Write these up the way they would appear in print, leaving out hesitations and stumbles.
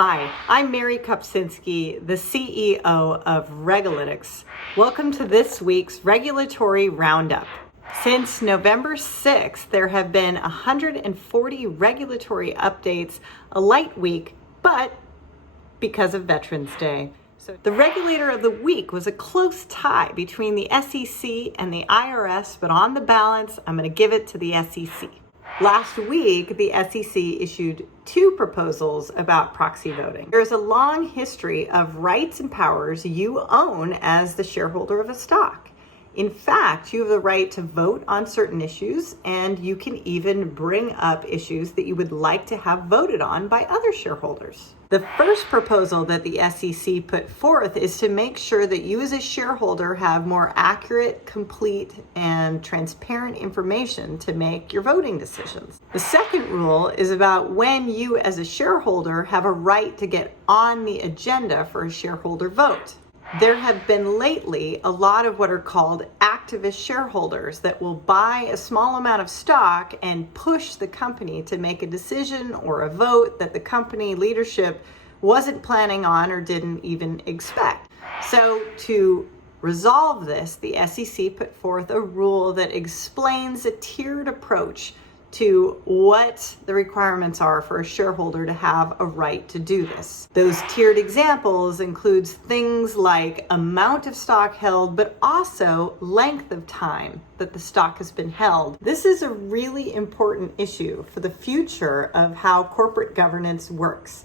Hi, I'm Mary Kopczynski, the CEO of Regalytics. Welcome to this week's Regulatory Roundup. Since November 6th, there have been 140 regulatory updates, a light week, but because of Veterans Day. So the regulator of the week was a close tie between the SEC and the IRS, but on the balance, I'm going to give it to the SEC. Last week, the SEC issued two proposals about proxy voting. There's a long history of rights and powers you own as the shareholder of a stock. In fact, you have the right to vote on certain issues, and you can even bring up issues that you would like to have voted on by other shareholders. The first proposal that the SEC put forth is to make sure that you as a shareholder have more accurate, complete, and transparent information to make your voting decisions. The second rule is about when you as a shareholder have a right to get on the agenda for a shareholder vote. There have been lately a lot of what are called activist shareholders that will buy a small amount of stock and push the company to make a decision or a vote that the company leadership wasn't planning on or didn't even expect. So to resolve this, the SEC put forth a rule that explains a tiered approach to what the requirements are for a shareholder to have a right to do this. Those tiered examples includes things like amount of stock held, but also length of time that the stock has been held. This is a really important issue for the future of how corporate governance works.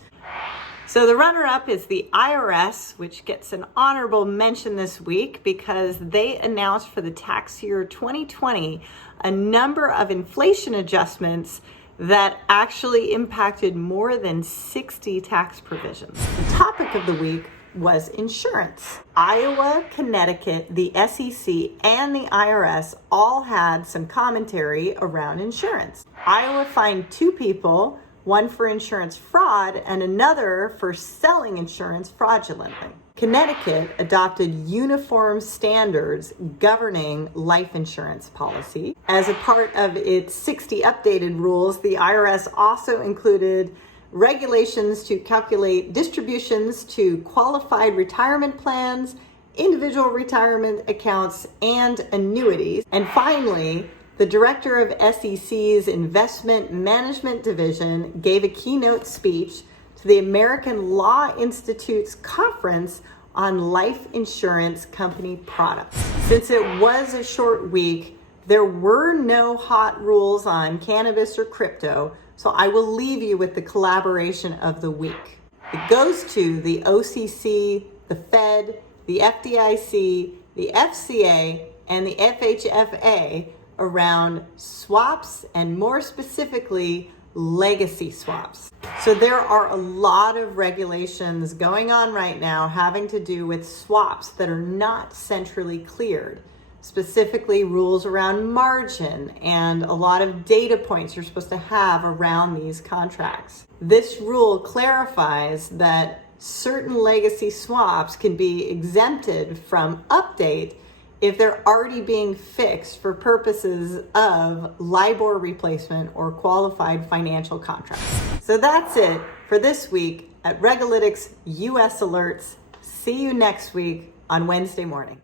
So the runner-up is the IRS, which gets an honorable mention this week because they announced for the tax year 2020 a number of inflation adjustments that actually impacted more than 60 tax provisions. The topic of the week was insurance. Iowa, Connecticut, the SEC, and the IRS all had some commentary around insurance. Iowa fined two people, one for insurance fraud and another for selling insurance fraudulently. Connecticut adopted uniform standards governing life insurance policy. As a part of its 60 updated rules, the IRS also included regulations to calculate distributions to qualified retirement plans, individual retirement accounts, and annuities. And finally, the director of SEC's Investment Management Division gave a keynote speech to the American Law Institute's conference on life insurance company products. Since it was a short week, there were no hot rules on cannabis or crypto, so I will leave you with the collaboration of the week. It goes to the OCC, the Fed, the FDIC, the FCA, and the FHFA around swaps and more specifically legacy swaps. So there are a lot of regulations going on right now having to do with swaps that are not centrally cleared, specifically rules around margin and a lot of data points you're supposed to have around these contracts. This rule clarifies that certain legacy swaps can be exempted from update if they're already being fixed for purposes of LIBOR replacement or qualified financial contracts. So that's it for this week at Regalytics U.S. Alerts. See you next week on Wednesday morning.